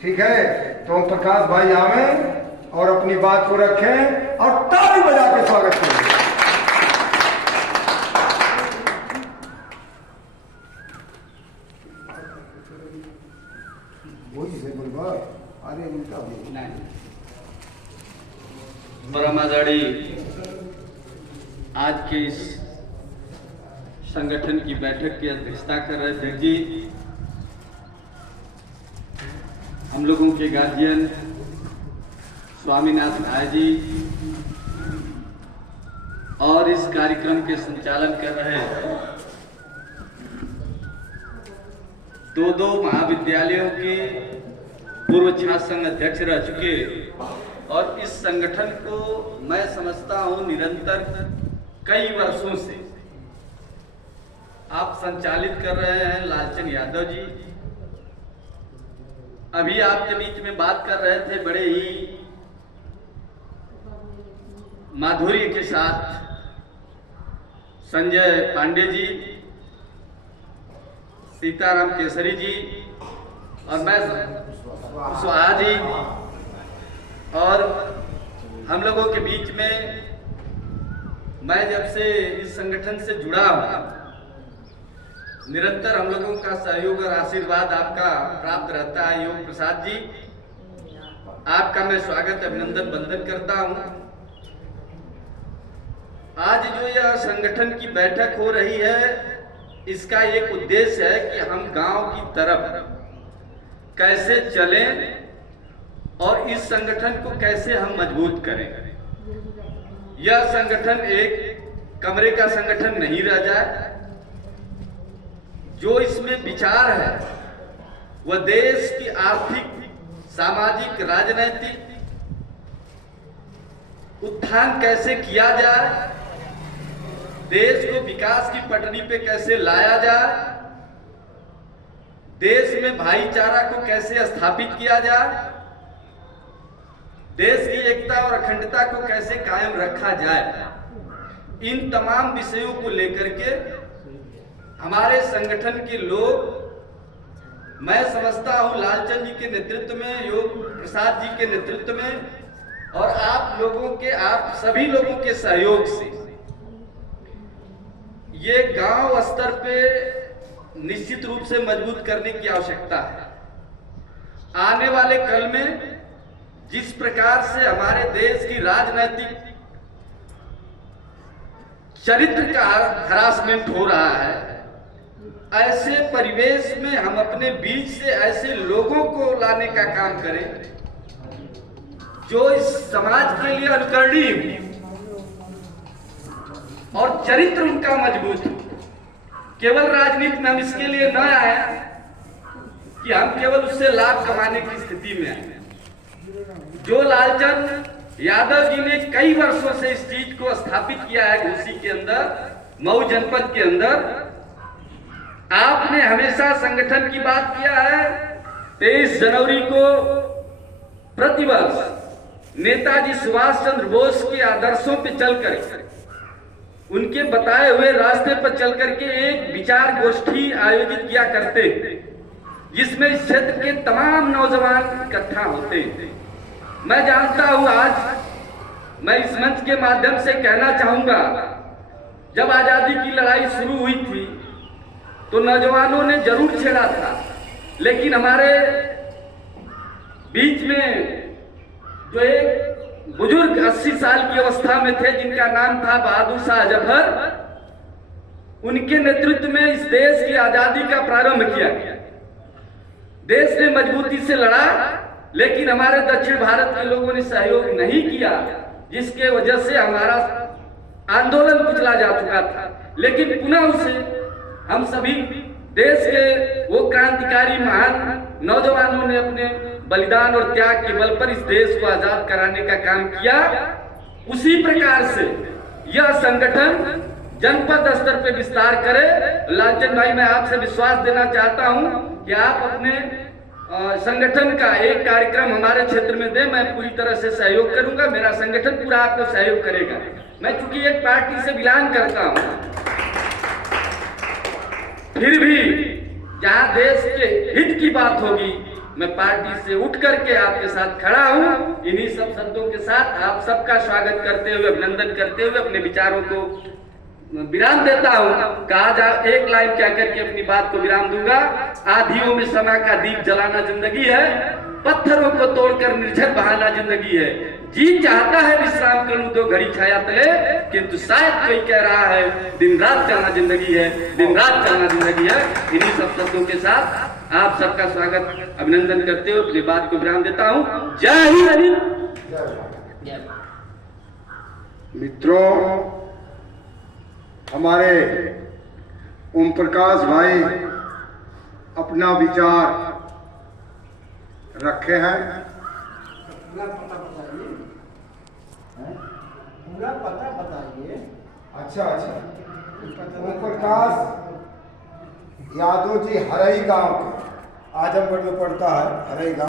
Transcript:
ठीक है, तो हम प्रकाश भाई आवे और अपनी बात को रखें और ताली बजा के स्वागत करें। परमादाड़ी आज के इस संगठन की बैठक की अध्यक्षता कर रहे अध्यक्ष जी, हम लोगों के गार्जियन स्वामीनाथ भाई जी और इस कार्यक्रम के संचालन कर रहे दो महाविद्यालयों के पूर्व छात्र संघ अध्यक्ष रह चुके और इस संगठन को मैं समझता हूं निरंतर कई वर्षों से आप संचालित कर रहे हैं लालचंद यादव जी। अभी आपके बीच में बात कर रहे थे बड़े ही माधुर्य के साथ संजय पांडे जी, सीताराम केसरी जी और मैं कुशवाहा जी, और हम लोगों के बीच में मैं जब से इस संगठन से जुड़ा हूं निरंतर हम लोगों का सहयोग और आशीर्वाद आपका प्राप्त रहता है। योग प्रसाद जी, आपका मैं स्वागत अभिनंदन वंदन करता हूं। आज जो यह संगठन की बैठक हो रही है, इसका एक उद्देश्य है कि हम गांव की तरफ कैसे चलें और इस संगठन को कैसे हम मजबूत करें। यह संगठन एक कमरे का संगठन नहीं रह जाए। जो इसमें विचार है वह देश की आर्थिक, सामाजिक, राजनीतिक उत्थान कैसे किया जाए, देश को विकास की पटरी पे कैसे लाया जाए, देश में भाईचारा को कैसे स्थापित किया जाए, देश की एकता और अखंडता को कैसे कायम रखा जाए, इन तमाम विषयों को लेकर के हमारे संगठन के लोग, मैं समझता हूं लालचंद जी के नेतृत्व में, योग प्रसाद जी के नेतृत्व में और आप सभी लोगों के सहयोग से ये गांव स्तर पे निश्चित रूप से मजबूत करने की आवश्यकता है। आने वाले कल में जिस प्रकार से हमारे देश की राजनीतिक चरित्र का हरासमेंट हो रहा है, ऐसे परिवेश में हम अपने बीच से ऐसे लोगों को लाने का काम करें जो इस समाज के लिए अनुकरणीय और चरित्र उनका मजबूत हो। केवल राजनीति में हम इसके लिए न आए कि हम केवल उससे लाभ कमाने की स्थिति में आए। जो लालचंद यादव जी ने कई वर्षों से इस चीज को स्थापित किया है घोसी के अंदर, मऊ जनपद के अंदर, आपने हमेशा संगठन की बात किया है। 23 जनवरी को प्रतिवर्ष नेताजी सुभाष चंद्र बोस के आदर्शों पर चलकर, उनके बताए हुए रास्ते पर चलकर के एक विचार गोष्ठी आयोजित किया करते, जिसमें इस क्षेत्र के तमाम नौजवान इकट्ठा होते। मैं जानता हूं, आज मैं इस मंच के माध्यम से कहना चाहूंगा, जब आजादी की लड़ाई शुरू हुई थी तो नौजवानों ने जरूर छेड़ा था, लेकिन हमारे बीच में जो एक बुजुर्ग 80 साल की अवस्था में थे, जिनका नाम था बहादुर शाह जफर, उनके नेतृत्व में इस देश की आजादी का प्रारंभ किया गया। देश ने मजबूती से लड़ा, लेकिन हमारे दक्षिण भारत के लोगों ने सहयोग नहीं किया, जिसके वजह से हमारा आंदोलन कुचला जा चुका था। लेकिन पुनः उसे हम सभी देश के वो क्रांतिकारी महान नौजवानों ने अपने बलिदान और त्याग के बल पर इस देश को आजाद कराने का काम किया। उसी प्रकार से यह संगठन जनपद स्तर पर विस्तार करे। लालचंद भाई, मैं आपसे विश्वास देना चाहता हूं कि आप अपने संगठन का एक कार्यक्रम हमारे क्षेत्र में दें। मैं पूरी तरह से सहयोग करूंगा, मेरा संगठन पूरा आपको सहयोग करेगा। मैं चूंकि एक पार्टी से बिलोंग करता हूं, फिर भी जहां देश के हित की बात होगी, मैं पार्टी से उठ करके आपके साथ खड़ा हूं। इन्हीं सब शब्दों के साथ आप सबका स्वागत करते हुए, अभिनंदन करते हुए अपने विचारों को विराम देता हूं। कहा एक लाइन क्या करके अपनी बात को विराम दूंगा। आधियों में समय का दीप जलाना जिंदगी है, पत्थरों को तोड़कर निर्झर बहाना जिंदगी है। जी चाहता है विश्राम करूं दो घड़ी छाया तले, किंतु शायद कोई कह रहा है दिन रात चलना जिंदगी है, दिन रात चलना जिंदगी है। इन्हीं सब शब्दों के साथ आप सबका स्वागत अभिनंदन करते हुए अपनी बात को विराम देता हूं। जय हिंद। मित्रों, हमारे ओम प्रकाश भाई अपना विचार रखे हैं। पूरा पता बताइए, पूरा पता बताइए। अच्छा अच्छा, ओम प्रकाश यादव जी हरई गांव के, आजमगढ़ में पड़ता है हरई गांव।